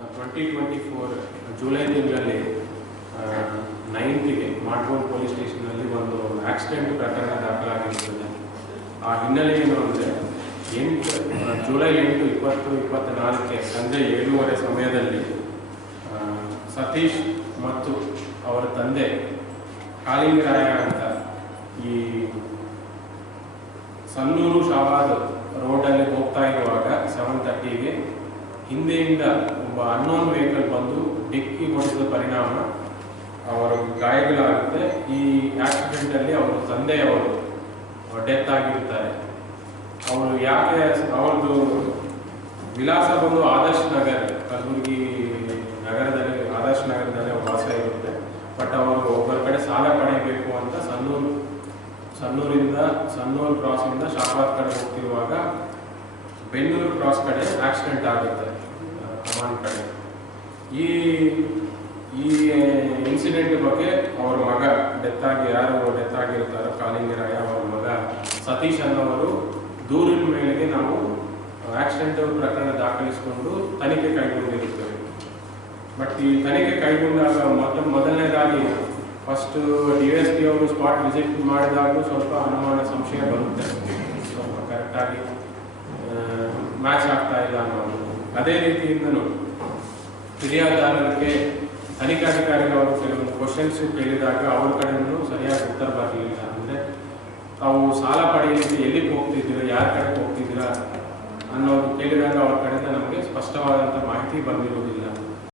2024 July ತಿಂಗಳಲ್ಲಿ 9ಗೆ ಮಾಡ್ಗೋಲ್ police ಸ್ಟೇಷನ್ನಲ್ಲಿ ಒಂದು accident ಪ್ರಕರಣ ದಾಖಲಾಗಿರುತ್ತದೆ. ಆ ಹಿನ್ನೆಲೆ ಏನು ಅಂದರೆ ಜುಲೈ 8, 2024 ಸಂಜೆ 7:30 ಸಮಯದಲ್ಲಿ ಸತೀಶ್ ಮತ್ತು ಅವರ ತಂದೆ ಕಾಳಿಂಗರಾಯ ಅಂತ ಈ ಸನ್ನೂರು ಶಾಬಾದ್ ರೋಡಲ್ಲಿ ಹೋಗ್ತಾ ಇರುವಾಗ 7:30ಗೆ ಹಿಂದೆಯಿಂದ ಒಬ್ಬ ಅನ್ನೋನ್ ವೆಹಿಕಲ್ ಬಂದು ಡಿಕ್ಕಿ ಹೊಡೆದ ಪರಿಣಾಮ ಅವರು ಗಾಯಗಳಾಗುತ್ತೆ. ಈ ಆಕ್ಸಿಡೆಂಟಲ್ಲಿ ಅವರ ತಂದೆಯವರು ಡೆತ್ ಆಗಿರ್ತಾರೆ. ಅವರು ಯಾಕೆ ಅವ್ರದ್ದು ವಿಳಾಸ ಬಂದು ಆದರ್ಶ್ ನಗರ್, ಕಲಬುರಗಿ ನಗರದಲ್ಲಿ ಆದರ್ಶ್ ನಗರದಲ್ಲಿ ವಾಸ ಇರುತ್ತೆ. ಬಟ್ ಅವರು ಒಬ್ಬರ ಕಡೆ ಸಾಲ ಪಡೆಯಬೇಕು ಅಂತ ಸನ್ನೂರು ಕ್ರಾಸಿಂದ ಶಾಬಾದ್ ಕಡೆ ಹೋಗ್ತಿರುವಾಗ ಬೆಂಗಳೂರು ಕ್ರಾಸ್ ಕಡೆ ಆಕ್ಸಿಡೆಂಟ್ ಆಗುತ್ತೆ ಅಮಾನ್ ಕಡೆ. ಈ ಇನ್ಸಿಡೆಂಟ್ ಬಗ್ಗೆ ಅವ್ರ ಮಗ ಯಾರು ಡೆತ್ ಆಗಿರ್ತಾರೋ ಕಾಳಿಂಗರಾಯ, ಅವರ ಮಗ ಸತೀಶ್ ಅನ್ನೋರು ದೂರಿನ ಮೇಲೆಗೆ ನಾವು ಆಕ್ಸಿಡೆಂಟ್ ಪ್ರಕರಣ ದಾಖಲಿಸಿಕೊಂಡು ತನಿಖೆ ಕೈಗೊಂಡಿರುತ್ತೇವೆ. ಬಟ್ ಈ ತನಿಖೆ ಕೈಗೊಂಡಾಗ ಮೊದಲನೇದಾಗಿ ಫಸ್ಟ್ DSP ಅವರು ಸ್ಪಾಟ್ ವಿಸಿಟ್ ಮಾಡಿದಾಗಲೂ ಸ್ವಲ್ಪ ಅನುಮಾನ ಸಂಶಯ ಬರುತ್ತೆ, ಸ್ವಲ್ಪ ಕರೆಕ್ಟಾಗಿ ಮ್ಯಾಚ್ ಆಗ್ತಾ ಇಲ್ಲ ಅನ್ನೋದು. ಅದೇ ರೀತಿಯಿಂದಲೂ ಫಿರ್ಯಾದಾರರಿಗೆ ತನಿಖಾಧಿಕಾರಿಗಳು ಕೆಲವೊಂದು ಕ್ವಶನ್ಸ್ ಕೇಳಿದಾಗ ಅವ್ರ ಕಡೆಯೂ ಸರಿಯಾಗಿ ಉತ್ತರ ಬರಲಿಲ್ಲ. ಅಂದರೆ ತಾವು ಸಾಲ ಪಡೆಯಲಿಕ್ಕೆ ಎಲ್ಲಿಗೆ ಹೋಗ್ತಿದ್ದೀರಾ, ಯಾರ ಕಡೆಗೆ ಹೋಗ್ತಿದ್ದೀರಾ ಅನ್ನೋದು ಕೇಳಿದಾಗ ಅವ್ರ ಕಡೆಯಿಂದ ನಮಗೆ ಸ್ಪಷ್ಟವಾದಂಥ ಮಾಹಿತಿ ಬಂದಿರುವುದಿಲ್ಲ.